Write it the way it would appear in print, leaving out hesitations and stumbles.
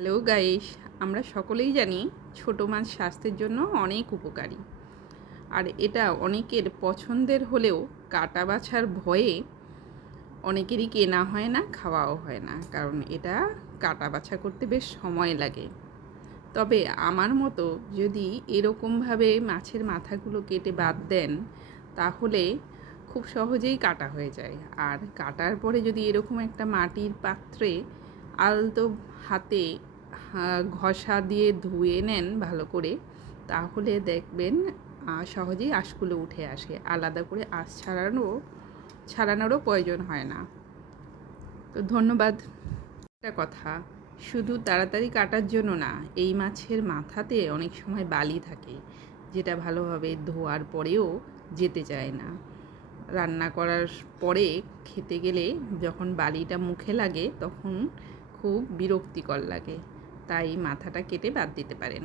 Hello guys, আমরা সকলেই জানি ছোট মাছ স্বাস্থ্যের জন্য অনেক উপকারী। আর এটা অনেকের পছন্দের হলেও কাটা বাছার ভয়ে অনেকেরই কেনা হয় না, খাওয়াও হয় না, কারণ এটা কাটা বাছা করতে বেশ সময় লাগে। তবে আমার মতো যদি এরকমভাবে মাছের মাথাগুলো কেটে বাদ দেন, তাহলে খুব সহজেই কাটা হয়ে যায়। আর কাটার পরে যদি এরকম একটা মাটির পাত্রে আলতো হাতে ঘষা দিয়ে ধুয়ে নেন ভালো করে, তাহলে দেখবেন সহজেই আঁশগুলো উঠে আসে। আলাদা করে আঁশ ছাড়ানোরও প্রয়োজন হয় না। তো ধন্যবাদ। একটা কথা, শুধু তাড়াতাড়ি কাটার জন্য না, এই মাছের মাথাতে অনেক সময় বালি থাকে, যেটা ভালোভাবে ধোয়ার পরেও যেতে চায় না। রান্না করার পরে খেতে গেলে যখন বালিটা মুখে লাগে তখন খুব বিরক্তিকর লাগে। তাই মাথাটা কেটে বাদ দিতে পারেন।